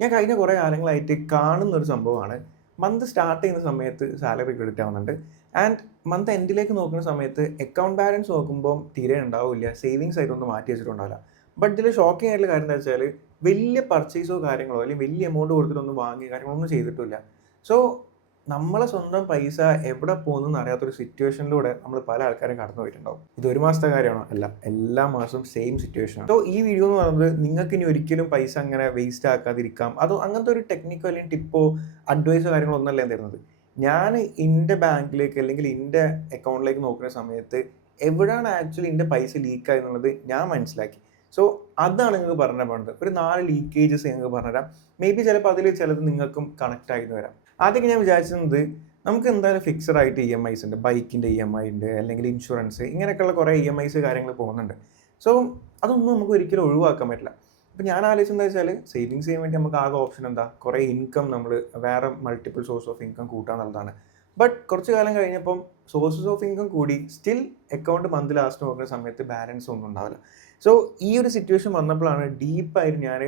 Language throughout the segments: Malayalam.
ഞാൻ കഴിഞ്ഞ കുറേ കാലങ്ങളായിട്ട് കാണുന്നൊരു സംഭവമാണ്. മന്ത് സ്റ്റാർട്ട് ചെയ്യുന്ന സമയത്ത് സാലറി ക്രെഡിറ്റ് ആവുന്നുണ്ട്. ആൻഡ് മന്ത് എൻഡിലേക്ക് നോക്കുന്ന സമയത്ത് അക്കൗണ്ട് ബാലൻസ് നോക്കുമ്പം തീരെ ഉണ്ടാവില്ല. സേവിങ്സ് ആയിട്ടൊന്നും മാറ്റി വെച്ചിട്ടുണ്ടാവില്ല. ബട്ട് ഇതിൽ ഷോക്കിംഗ് ആയിട്ടുള്ള കാര്യം എന്താ വെച്ചാൽ വലിയ പർച്ചേസോ കാര്യങ്ങളോ അല്ലെങ്കിൽ വലിയ എമൗണ്ട് കൊടുത്തിട്ടൊന്നും വാങ്ങിയ കാര്യങ്ങളൊന്നും ചെയ്തിട്ടില്ല. സോ നമ്മളെ സ്വന്തം പൈസ എവിടെ പോകുന്നെന്ന് അറിയാത്തൊരു സിറ്റുവേഷനിലൂടെ നമ്മൾ പല ആൾക്കാരും കടന്നു പോയിട്ടുണ്ടാവും. ഇത് 1 മാസത്തെ കാര്യമാണോ? അല്ല. എല്ലാ മാസവും സെയിം സിറ്റുവേഷനാണ്. സോ ഈ വീഡിയോ എന്ന് പറയുന്നത് നിങ്ങൾക്ക് ഇനി ഒരിക്കലും പൈസ അങ്ങനെ വേസ്റ്റ് ആക്കാതിരിക്കാം. അതോ അങ്ങനത്തെ ഒരു ടെക്നിക്കോ അല്ലെങ്കിൽ ടിപ്പോ അഡ്വൈസോ കാര്യങ്ങളോ ഒന്നല്ല ഞാൻ തരുന്നത്. ഞാൻ എൻ്റെ ബാങ്കിലേക്ക് അല്ലെങ്കിൽ എൻ്റെ അക്കൗണ്ടിലേക്ക് നോക്കുന്ന സമയത്ത് എവിടാണ് ആക്ച്വലി എൻ്റെ പൈസ ലീക്ക് ആയെന്നുള്ളത് ഞാൻ മനസ്സിലാക്കി. സോ അതാണ് നിങ്ങൾക്ക് പറഞ്ഞു പോകുന്നത്. ഒരു 4 ലീക്കേജസ് നിങ്ങൾക്ക് പറഞ്ഞുതരാം. മേ ബി ചിലപ്പോൾ അതിൽ ചിലത് നിങ്ങൾക്കും കണക്ട് ആയിന്ന് വരാം. ആദ്യമൊക്കെ ഞാൻ വിചാരിച്ചിരുന്നത് നമുക്ക് എന്തായാലും ഫിക്സഡ് ആയിട്ട് EMIs ഉണ്ട്. ബൈക്കിൻ്റെ EMI ഉണ്ട്, അല്ലെങ്കിൽ ഇൻഷുറൻസ്, ഇങ്ങനെയൊക്കെയുള്ള കുറേ EMIs കാര്യങ്ങൾ പോകുന്നുണ്ട്. സോ അതൊന്നും നമുക്ക് ഒരിക്കലും ഒഴിവാക്കാൻ പറ്റില്ല. അപ്പോൾ ഞാൻ ആലോചിച്ചെന്താ വെച്ചാൽ സേവിങ്സ് ചെയ്യാൻ വേണ്ടി നമുക്ക് ആകെ ഓപ്ഷൻ എന്താ, കുറേ ഇൻകം നമ്മൾ വേറെ മൾട്ടിപ്പിൾ സോഴ്സ് ഓഫ് ഇൻകം കൂട്ടുക എന്നുള്ളതാണ്. ബട്ട് കുറച്ച് കാലം കഴിഞ്ഞപ്പം സോഴ്സസ് ഓഫ് ഇൻകം കൂടി സ്റ്റിൽ അക്കൗണ്ട് മന്ത് ലാസ്റ്റ് നോക്കുന്ന സമയത്ത് ബാലൻസ് ഒന്നും ഉണ്ടാവില്ല. സോ ഈ ഒരു സിറ്റുവേഷൻ വന്നപ്പോഴാണ് ഡീപ്പായിട്ട് ഞാൻ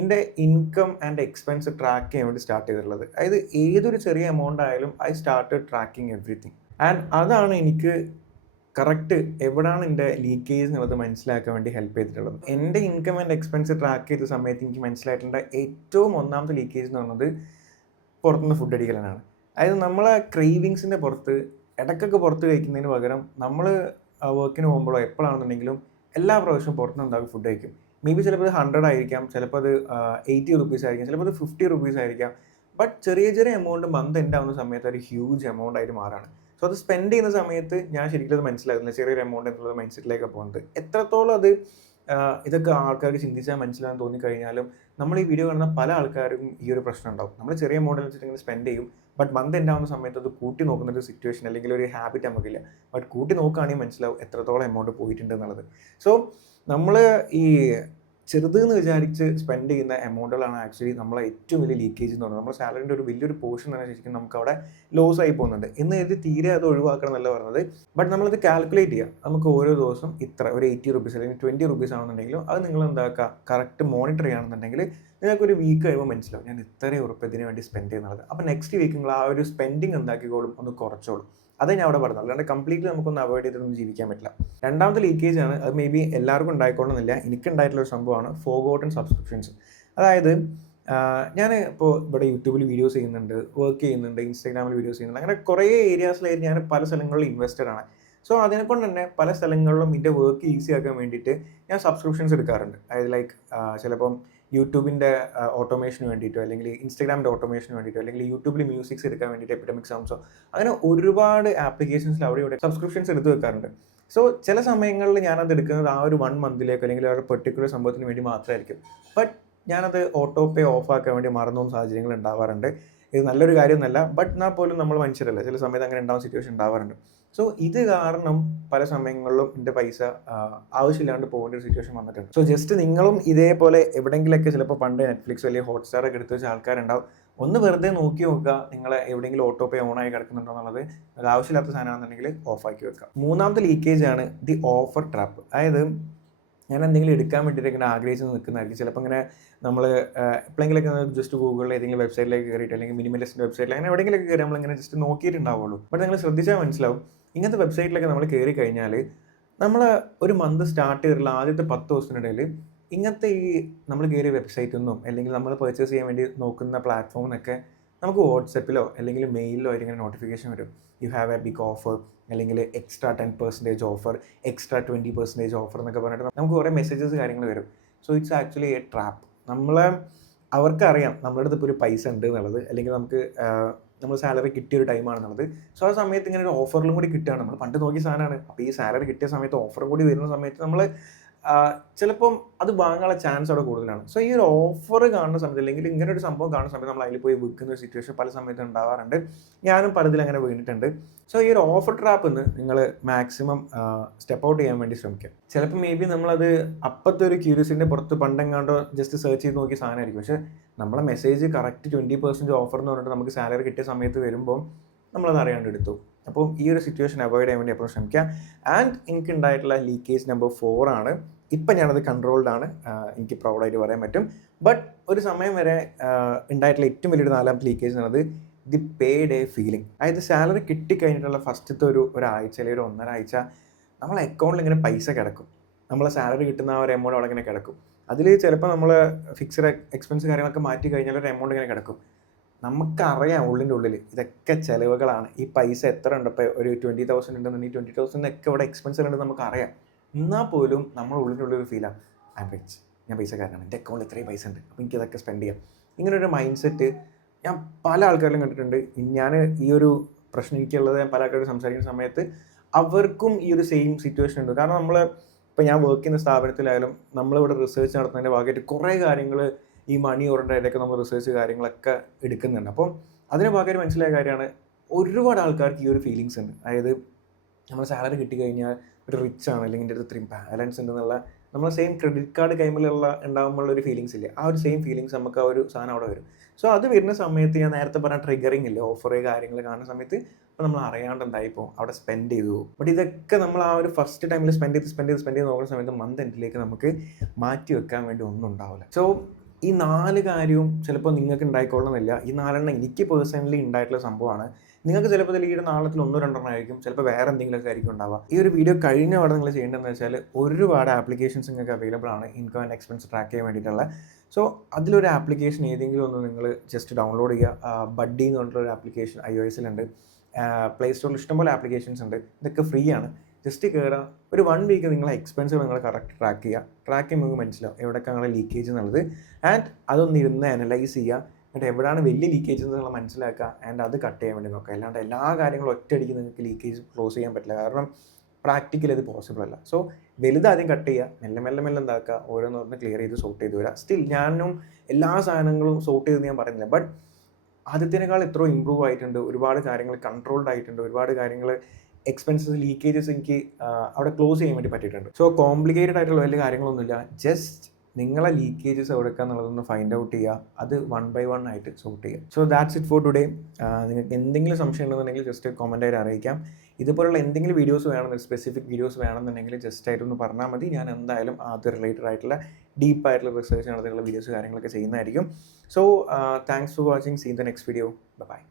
എൻ്റെ ഇൻകം ആൻഡ് എക്സ്പെൻസ് ട്രാക്ക് ചെയ്യാൻ വേണ്ടി സ്റ്റാർട്ട് ചെയ്തിട്ടുള്ളത്. അതായത് ഏതൊരു ചെറിയ എമൗണ്ട് ആയാലും I started tracking everything. And അതാണ് എനിക്ക് കറക്റ്റ് എവിടാണ് എൻ്റെ ലീക്കേജ് എന്നുള്ളത് മനസ്സിലാക്കാൻ വേണ്ടി ഹെൽപ്പ് ചെയ്തിട്ടുള്ളത്. എൻ്റെ ഇൻകം ആൻഡ് എക്സ്പെൻസ് ട്രാക്ക് ചെയ്ത സമയത്ത് എനിക്ക് മനസ്സിലായിട്ടുണ്ട് ഏറ്റവും ഒന്നാമത്തെ ലീക്കേജ് എന്ന് പറയുന്നത് പുറത്തുനിന്ന് ഫുഡ് അടിക്കലാണ്. അതായത് നമ്മളെ ക്രേവിങ്സിൻ്റെ പുറത്ത് ഇടയ്ക്കൊക്കെ പുറത്ത് കഴിക്കുന്നതിന് പകരം നമ്മൾ വർക്കിന് പോകുമ്പോഴോ എപ്പോഴാണെന്നുണ്ടെങ്കിലും എല്ലാ പ്രാവശ്യവും പുറത്തുനിന്ന് എന്താകും ഫുഡ് കഴിക്കും. മേ ബി ചിലപ്പോൾ അത് 100 ആയിരിക്കാം, ചിലപ്പോൾ അത് 80 റുപ്പീസ് ആയിരിക്കാം, ചിലപ്പോൾ അത് 50 റുപ്പീസ് ആയിരിക്കാം. ബട്ട് ചെറിയ ചെറിയ എമൗണ്ട് മന്ത് എൻഡ് ആവുന്ന സമയത്ത് ഒരു ഹ്യൂജ് എമൗണ്ട് ആയിട്ട് മാറാണ്. സോ അത് സ്പെൻഡ് ചെയ്യുന്ന സമയത്ത് ഞാൻ ശരിക്കും അത് മനസ്സിലാകുന്നില്ല, ചെറിയൊരു എമൗണ്ട് എന്നുള്ളത് മൈൻഡ് സെറ്റിലേക്കാണ് പോകുന്നത്. എത്രത്തോളം അത് ഇതൊക്കെ ആൾക്കാർക്ക് ചിന്തിച്ചാൽ മനസ്സിലാകാൻ തോന്നിക്കഴിഞ്ഞാലും നമ്മൾ ഈ വീഡിയോ കാണുന്ന പല ആൾക്കാർക്കും ഈ ഒരു പ്രശ്നം ഉണ്ടാവും. നമ്മൾ ചെറിയ എമൗണ്ട് വെച്ചിട്ട് ഇങ്ങനെ സ്പെൻഡ് ചെയ്യും, ബട്ട് മന്ത് എൻഡ് ആവുന്ന സമയത്ത് അത് കൂട്ടി നോക്കുന്ന ഒരു സിറ്റുവേഷൻ അല്ലെങ്കിൽ ഒരു ഹാബിറ്റ് നമുക്കില്ല. ബട്ട് കൂട്ടി നോക്കുകയാണെങ്കിൽ മനസ്സിലാവും എത്രത്തോളം എമൗണ്ട് പോയിട്ടുണ്ട് എന്നുള്ളത്. സോ നമ്മൾ ഈ ചെറുതെന്ന് വിചാരിച്ച് സ്പെൻഡ് ചെയ്യുന്ന എമൗണ്ടുകളാണ് ആക്ച്വലി നമ്മളെ ഏറ്റവും വലിയ ലീക്കേജ് എന്ന് പറയുന്നത്. നമ്മുടെ സാലറിൻ്റെ ഒരു വലിയൊരു പോർഷൻ തന്നെ ശരിക്കും നമുക്ക് അവിടെ ലോസ് ആയി പോകുന്നുണ്ട്. എന്ന് കരുതി തീരെ അത് ഒഴിവാക്കണം എന്നല്ല പറഞ്ഞത്. ബട്ട് നമ്മളത് കാൽക്കുലേറ്റ് ചെയ്യുക. നമുക്ക് ഓരോ ദിവസം ഇത്ര ഒരു 80 റുപ്പീസ് അല്ലെങ്കിൽ 20 റുപ്പീസ് ആണെന്നുണ്ടെങ്കിലും അത് നിങ്ങൾ എന്താക്കുക, കറക്റ്റ് മോണിറ്റർ ചെയ്യുകയാണെന്നുണ്ടെങ്കിൽ നിങ്ങൾക്കൊരു വീക്ക് കഴിയുമ്പോൾ മനസ്സിലാവും ഞാൻ ഇത്രയും ഉറുപ്പ് ഇതിന് വേണ്ടി സ്പെൻഡ് ചെയ്യുന്നത്. അപ്പോൾ നെക്സ്റ്റ് വീക്ക് നിങ്ങൾ ആ ഒരു സ്പെൻഡിങ് എന്താക്കിക്കോളും, ഒന്ന് കുറച്ചോളും. അതേ ഞാൻ അവിടെ പറഞ്ഞത്. അല്ലാണ്ട് കംപ്ലീറ്റ്ലി നമുക്കൊന്ന് അവോയ്ഡ് ചെയ്തിട്ടൊന്നും ജീവിക്കാൻ പറ്റില്ല. രണ്ടാമത്തെ ലീക്കേജ് ആണ്, അത് മേ ബി എല്ലാവർക്കും ഉണ്ടായിക്കൊള്ളുന്നില്ല. എനിക്കുണ്ടായിട്ടുള്ള ഒരു സംഭവമാണ് ഫോർഗോട്ടൺ സബ്സ്ക്രിപ്ഷൻസ്. അതായത് ഞാൻ ഇപ്പോൾ ഇവിടെ യൂട്യൂബിൽ വീഡിയോസ് ചെയ്യുന്നുണ്ട്, വർക്ക് ചെയ്യുന്നുണ്ട്, ഇൻസ്റ്റാഗ്രാമിൽ വീഡിയോസ് ചെയ്യുന്നുണ്ട്. അങ്ങനെ കുറേ ഏരിയാസിലായിട്ട് ഞാൻ പല സ്ഥലങ്ങളിൽ ഇൻവെസ്റ്റഡ് ആണ്. സോ അതിനെക്കൊണ്ട് തന്നെ പല സ്ഥലങ്ങളിലും എൻ്റെ വർക്ക് ഈസി ആക്കാൻ വേണ്ടിയിട്ട് ഞാൻ സബ്സ്ക്രിപ്ഷൻസ് എടുക്കാറുണ്ട്. അതായത് ലൈക്ക് ചിലപ്പം യൂട്യൂബിൻ്റെ ഓട്ടോമേഷന് വേണ്ടിയിട്ടോ, അല്ലെങ്കിൽ ഇൻസ്റ്റാഗ്രാമിൻ്റെ ഓട്ടോമേഷന് വേണ്ടിയിട്ടോ, അല്ലെങ്കിൽ യൂട്യൂബിൽ മ്യൂസിക്സ് എടുക്കാൻ വേണ്ടിയിട്ട് എപ്പിഡമിക് സൗണ്ട്സോ, അങ്ങനെ ഒരുപാട് ആപ്ലിക്കേഷൻസിൽ അവിടെ ഇവിടെ സബ്സ്ക്രിപ്ഷൻസ് എടുത്ത് വെക്കാറുണ്ട്. സോ ചില സമയങ്ങളിൽ ഞാനത് എടുക്കുന്നത് ആ ഒരു 1 മന്തിലേക്കോ അല്ലെങ്കിൽ ആ ഒരു പെർട്ടിക്കുലർ സംഭവത്തിന് വേണ്ടി മാത്രമായിരിക്കും. ബട്ട് ഞാനത് ഓട്ടോ പേ ഓഫ് ആക്കാൻ വേണ്ടി മറന്നു പോകുന്ന സാഹചര്യങ്ങൾ ഉണ്ടാവാറുണ്ട്. ഇത് നല്ലൊരു കാര്യമൊന്നുമല്ല, ബട്ട് എന്നാൽ പോലും നമ്മൾ മനുഷ്യരല്ലേ, ചില സമയത്ത് അങ്ങനെ ഉണ്ടാകുന്ന സിറ്റുവേഷൻ ഉണ്ടാവാറുണ്ട്. സോ ഇത് കാരണം പല സമയങ്ങളിലും എൻ്റെ പൈസ ആവശ്യമില്ലാണ്ട് പോകേണ്ട ഒരു സിറ്റുവേഷൻ വന്നിട്ടുണ്ട്. സോ ജസ്റ്റ് നിങ്ങളും ഇതേപോലെ എവിടെയെങ്കിലൊക്കെ ചിലപ്പോൾ പണ്ട് നെറ്റ്ഫ്ലിക്സോ അല്ലെങ്കിൽ ഹോട്ട്സ്റ്റാറൊക്കെ എടുത്ത് വെച്ച ആൾക്കാരുണ്ടാവും. ഒന്ന് വെറുതെ നോക്കി നോക്കുക, നിങ്ങൾ എവിടെയെങ്കിലും ഓട്ടോ പേ ഓൺ ആയി കിടക്കുന്നുണ്ടോ എന്നുള്ളത്. അത് ആവശ്യമില്ലാത്ത സാധനമാണെന്നുണ്ടെങ്കിൽ ഓഫാക്കി വെക്കുക. മൂന്നാമത്തെ ലീക്കേജ് ആണ് ദി ഓഫർ ട്രാപ്പ്. അതായത് ഞാൻ എന്തെങ്കിലും എടുക്കാൻ വേണ്ടിയിട്ട് ഇങ്ങനെ ആഗ്രഹിച്ച് നിൽക്കുന്നതായിരിക്കും. ചിലപ്പോൾ ഇങ്ങനെ നമ്മൾ എപ്പോഴെങ്കിലൊക്കെ ജസ്റ്റ് ഗൂഗിളിൽ ഏതെങ്കിലും വെബ്സൈറ്റിലേക്ക് കയറിയിട്ട്, അല്ലെങ്കിൽ മിനിമലിസ്റ്റിൻ്റെ വെബ്സൈറ്റിൽ അങ്ങനെ എവിടെയെങ്കിലൊക്കെ കയറി നമ്മളിങ്ങനെ ജസ്റ്റ് നോക്കിയിട്ടുണ്ടാവുള്ളൂ. ബട്ട് നിങ്ങൾ ശ്രദ്ധിച്ചാൽ മനസ്സിലാവും, ഇങ്ങനത്തെ വെബ്സൈറ്റിലൊക്കെ നമ്മൾ കയറി കഴിഞ്ഞാൽ നമ്മൾ ഒരു മന്ത് സ്റ്റാർട്ട് ചെയ്തിട്ടുള്ള ആദ്യത്തെ 10 ദിവസത്തിനിടയിൽ ഇങ്ങനത്തെ ഈ നമ്മൾ കയറിയ വെബ്സൈറ്റിൽ നിന്നും അല്ലെങ്കിൽ നമ്മൾ പർച്ചേസ് ചെയ്യാൻ വേണ്ടി നോക്കുന്ന പ്ലാറ്റ്ഫോമിൽ നിന്നൊക്കെ നമുക്ക് വാട്സപ്പിലോ അല്ലെങ്കിൽ മെയിലിലോ ആയിട്ട് ഇങ്ങനെ നോട്ടിഫിക്കേഷൻ വരും. You have a big offer, അല്ലെങ്കിൽ എക്സ്ട്രാ 10% ഓഫർ, എക്സ്ട്രാ 20% ഓഫർ എന്നൊക്കെ പറഞ്ഞിട്ട് നമുക്ക് കുറേ മെസ്സേജസ് കാര്യങ്ങൾ വരും. So it's actually a trap. അവർക്കറിയാം നമ്മുടെ അടുത്ത് ഇപ്പോൾ ഒരു പൈസ ഉണ്ട് എന്നുള്ളത്, അല്ലെങ്കിൽ നമുക്ക് നമ്മൾ സാലറി കിട്ടിയ ഒരു ടൈമാണെന്നുള്ളത്. സോ ആ സമയത്ത് ഇങ്ങനെ ഒരു ഓഫറിലും കൂടി കിട്ടുകയാണ്. നമ്മൾ പണ്ട് നോക്കിയ സാധനമാണ്. അപ്പോൾ ഈ സാലറി കിട്ടിയ സമയത്ത് ഓഫറും കൂടി വരുന്ന സമയത്ത് നമ്മൾ ചിലപ്പം അത് വാങ്ങാനുള്ള ചാൻസ് അവിടെ കൂടുതലാണ്. സോ ഈ ഒരു ഓഫർ കാണുന്ന സമയത്ത്, അല്ലെങ്കിൽ ഇങ്ങനെ ഒരു സംഭവം കാണുന്ന സമയത്ത് നമ്മൾ അതിൽ പോയി വിൽക്കുന്ന ഒരു സിറ്റുവേഷൻ പല സമയത്തും ഉണ്ടാവാറുണ്ട്. ഞാനും പലതിൽ അങ്ങനെ വീണിട്ടുണ്ട്. സോ ഈ ഒരു ഓഫർ ട്രാപ്പിൽ നിന്ന് നിങ്ങൾ മാക്സിമം സ്റ്റെപ്പ് ഔട്ട് ചെയ്യാൻ വേണ്ടി ശ്രമിക്കുക. ചിലപ്പോൾ മേ ബി നമ്മളത് അപ്പോഴത്തെ ഒരു ക്യൂരിയസിൻ്റെ പുറത്ത് പണ്ടെങ്ങാണ്ടോ ജസ്റ്റ് സെർച്ച് ചെയ്ത് നോക്കിയ സാധനമായിരിക്കും. പക്ഷേ നമ്മളെ മെസ്സേജ് കറക്റ്റ് 20% ഓഫർ എന്ന് പറഞ്ഞിട്ട് നമുക്ക് സാലറി കിട്ടിയ സമയത്ത് വരുമ്പോൾ നമ്മളത് അറിയാണ്ട് എടുത്തു. അപ്പോൾ ഈ ഒരു സിറ്റുവേഷൻ അവോയ്ഡ് ചെയ്യാൻ വേണ്ടി എപ്പോഴും ശ്രമിക്കുക. ആൻഡ് എനിക്ക് ഉണ്ടായിട്ടുള്ള ലീക്കേജ് നമ്പർ 4 ആണ് ഇപ്പം ഞാനത് കൺട്രോൾഡ് ആണ്, എനിക്ക് പ്രൗഡായിട്ട് പറയാൻ പറ്റും. ബട്ട് ഒരു സമയം വരെ ഉണ്ടായിട്ടുള്ള ഏറ്റവും വലിയൊരു നാലാമത്തെ ലീക്കേജ് എന്ന് പറയുന്നത് ദി പേ ഡേ ഫീലിംഗ്. അതായത് സാലറി കിട്ടിക്കഴിഞ്ഞിട്ടുള്ള ഫസ്റ്റത്തെ ഒരാഴ്ച അല്ലെങ്കിൽ ഒരു 1.5 ആഴ്ച നമ്മളെ അക്കൗണ്ടിൽ ഇങ്ങനെ പൈസ കിടക്കും. നമ്മളെ സാലറി കിട്ടുന്ന ആ ഒരു എമൗണ്ട് അവിടെ ഇങ്ങനെ കിടക്കും. അതിൽ ചിലപ്പോൾ നമ്മൾ ഫിക്സഡ് എക്സ്പെൻസ് കാര്യങ്ങളൊക്കെ മാറ്റി കഴിഞ്ഞാൽ ഒരു എമൗണ്ട് ഇങ്ങനെ കിടക്കും. നമുക്കറിയാം ഉള്ളിൻ്റെ ഉള്ളിൽ ഇതൊക്കെ ചിലവുകളാണ്. ഈ പൈസ എത്ര ഉണ്ട്, ഇപ്പോൾ ഒരു 20,000 ഉണ്ടെന്നുണ്ടെങ്കിൽ 20,000 ഒക്കെ ഇവിടെ എക്സ്പെൻസ് ഉണ്ടെന്ന് നമുക്കറിയാം. എന്നാൽ പോലും നമ്മുടെ ഉള്ളിൻ്റെ ഉള്ളിൽ ഒരു ഫീലാണ്, ഐ എം റിച്ച്, ഞാൻ പൈസക്കാരനാണ്, എൻ്റെ അക്കൗണ്ടിൽ ഇത്രയും പൈസ ഉണ്ട്, അപ്പോൾ എനിക്കിതൊക്കെ സ്പെൻഡ് ചെയ്യാം. ഇങ്ങനൊരു മൈൻഡ് സെറ്റ് ഞാൻ പല ആൾക്കാരിലും കണ്ടിട്ടുണ്ട്. ഞാൻ ഈ ഒരു പ്രശ്നം എനിക്കുള്ളത് ഞാൻ പല ആൾക്കാരോട് സംസാരിക്കുന്ന സമയത്ത് അവർക്കും ഈ ഒരു സെയിം സിറ്റുവേഷൻ ഉണ്ട്. കാരണം ഇപ്പോൾ ഞാൻ വർക്ക് ചെയ്യുന്ന സ്ഥാപനത്തിലായാലും നമ്മളിവിടെ റിസർച്ച് നടത്തുന്നതിൻ്റെ ഭാഗമായിട്ട് കുറേ കാര്യങ്ങൾ ഈ മണി ഓറിയൻറ്റഡായിട്ടൊക്കെ നമ്മൾ റിസർച്ച് കാര്യങ്ങളൊക്കെ എടുക്കുന്നുണ്ട്. അപ്പം അതിന് ഭാഗമായിട്ട് മനസ്സിലായ കാര്യമാണ്, ഒരുപാട് ആൾക്കാർക്ക് ഈ ഒരു ഫീലിങ്സ് ഉണ്ട്. അതായത് നമ്മൾ സാലറി കിട്ടിക്കഴിഞ്ഞാൽ ഒരു റിച്ച് ആണ്, അല്ലെങ്കിൽ എൻ്റെ അടുത്ത് ഇത്രയും ബാലൻസ് ഉണ്ടെന്നുള്ള നമ്മളെ സെയിം ക്രെഡിറ്റ് കാർഡ് കൈമിലുള്ള ഉണ്ടാകുമ്പോഴുള്ള ഒരു ഫീലിങ്സ് ഇല്ലേ, ആ ഒരു സെയിം ഫീലിങ്സ് നമുക്ക് ആ ഒരു സാധനം അവിടെ വരും. സോ അത് വരുന്ന സമയത്ത് ഞാൻ നേരത്തെ പറഞ്ഞ ട്രിഗറിങ് ഇല്ലേ, ഓഫർ കാര്യങ്ങൾ കാണുന്ന സമയത്ത് അപ്പോൾ നമ്മൾ അറിയാണ്ട് എന്തായിപ്പോൾ അവിടെ സ്പെൻഡ് ചെയ്തു പോകും. ബട്ട് ഇതൊക്കെ നമ്മൾ ആ ഒരു ഫസ്റ്റ് ടൈമിൽ സ്പെൻഡ് ചെയ്ത് നോക്കുന്ന സമയത്ത് മന്ത് എൻഡിലേക്ക് നമുക്ക് മാറ്റി വെക്കാൻ വേണ്ടി ഒന്നും ഉണ്ടാവില്ല. സോ ഈ 4 കാര്യവും ചിലപ്പോൾ നിങ്ങൾക്ക് ഉണ്ടായിക്കൊള്ളണമെന്നില്ല. ഈ 4 എനിക്ക് പേഴ്സണലി ഉണ്ടായിട്ടുള്ള സംഭവമാണ്. നിങ്ങൾക്ക് ചിലപ്പോൾ ഈ ഒരു നാളത്തിൽ 1-2 ആയിരിക്കും, ചിലപ്പോൾ വേറെ എന്തെങ്കിലുമൊക്കെ ആയിരിക്കും ഉണ്ടാവുക. ഈ ഒരു വീഡിയോ കഴിഞ്ഞ അവിടെ നിങ്ങൾ ചെയ്യേണ്ടതെന്ന് വെച്ചാൽ ഒരുപാട് ആപ്ലിക്കേഷൻസ് നിങ്ങൾക്ക് അവൈലബിൾ ആണ് ഇൻകം ആൻഡ് എക്സ്പെൻസ് ട്രാക്ക് ചെയ്യാൻ വേണ്ടിയിട്ടുള്ള. സോ അതിലൊരു ആപ്ലിക്കേഷൻ ഏതെങ്കിലും ഒന്ന് നിങ്ങൾ ജസ്റ്റ് ഡൗൺലോഡ് ചെയ്യുക. ബഡ്ഡി എന്ന് പറഞ്ഞിട്ടുള്ളൊരു ആപ്ലിക്കേഷൻ iOS-ലുണ്ട്, പ്ലേ സ്റ്റോറിൽ ഇഷ്ടംപോലെ ആപ്ലിക്കേഷൻസ് ഉണ്ട്. ഇതൊക്കെ ഫ്രീ ആണ്. ജസ്റ്റ് കയറുക, ഒരു 1 വീക്ക് നിങ്ങളെ എക്സ്പെൻസുകൾ നിങ്ങൾ കറക്റ്റ് ട്രാക്ക് ചെയ്യുക. ട്രാക്ക് ചെയ്യുമ്പോൾ നിങ്ങൾക്ക് മനസ്സിലാവും എവിടെയൊക്കെ നിങ്ങളെ ലീക്കേജ് എന്നുള്ളത്. ആൻഡ് അതൊന്ന് ഇരുന്ന് അനലൈസ് ചെയ്യുക. എന്നിട്ട് എവിടെയാണ് വലിയ ലീക്കേജ് നിങ്ങൾ മനസ്സിലാക്കുക, ആൻഡ് അത് കട്ട് ചെയ്യാൻ വേണ്ടി നോക്കുക. അല്ലാണ്ട് എല്ലാ കാര്യങ്ങളും ഒറ്റയടിക്ക് നിങ്ങൾക്ക് ലീക്കേജ് ക്ലോസ് ചെയ്യാൻ പറ്റില്ല. കാരണം പ്രാക്ടിക്കലി അത് പോസിബിൾ അല്ല. സോ വലുതാദ്യം കട്ട് ചെയ്യുക, മെല്ലെ എന്താക്കുക, ഓരോന്നോരോന്ന് ക്ലിയർ ചെയ്ത് സോർട്ട് ചെയ്ത് വരിക. സ്റ്റിൽ ഞാനും എല്ലാ സാധനങ്ങളും സോർട്ട് ചെയ്ത് ഞാൻ പറയുന്നില്ല, ബട്ട് ആദ്യത്തേക്കാൾ എത്രയോ ഇമ്പ്രൂവ് ആയിട്ടുണ്ട്. ഒരുപാട് കാര്യങ്ങൾ കൺട്രോൾഡ് ആയിട്ടുണ്ട്. ഒരുപാട് കാര്യങ്ങൾ എക്സ്പെൻസസ് ലീക്കേജസ് എനിക്ക് അവിടെ ക്ലോസ് ചെയ്യാൻ വേണ്ടി പറ്റിയിട്ടുണ്ട്. സോ കോംപ്ലിക്കേറ്റഡ് ആയിട്ടുള്ള വലിയ കാര്യങ്ങളൊന്നുമില്ല. ജസ്റ്റ് നിങ്ങളെ ലീക്കേജസ് എവിടെയൊക്കെ എന്നുള്ളതൊന്ന് ഫൈൻഡ് ഔട്ട് ചെയ്യുക, അത് 1 by 1 ആയിട്ട് സോർട്ട് ചെയ്യുക. So that's it for today. നിങ്ങൾക്ക് എന്തെങ്കിലും സംശയം ഉണ്ടെന്നുണ്ടെങ്കിൽ ജസ്റ്റ് കമൻറ്റായിട്ട് അറിയിക്കാം. ഇതുപോലുള്ള എന്തെങ്കിലും വീഡിയോസ് വേണമെന്നുണ്ടെങ്കിൽ, സ്പെസിഫിക് വീഡിയോസ് വേണമെന്നുണ്ടെങ്കിൽ ജസ്റ്റ് ആയിട്ടൊന്ന് പറഞ്ഞാൽ മതി. ഞാൻ എന്തായാലും അത് റിലേറ്റഡ് ആയിട്ടുള്ള ഡീപ്പായിട്ടുള്ള റിസർച്ച് നടത്തിയുള്ള വീഡിയോസ് കാര്യങ്ങളൊക്കെ ചെയ്യുന്നതായിരിക്കും. So thanks for watching. See in the next video. By.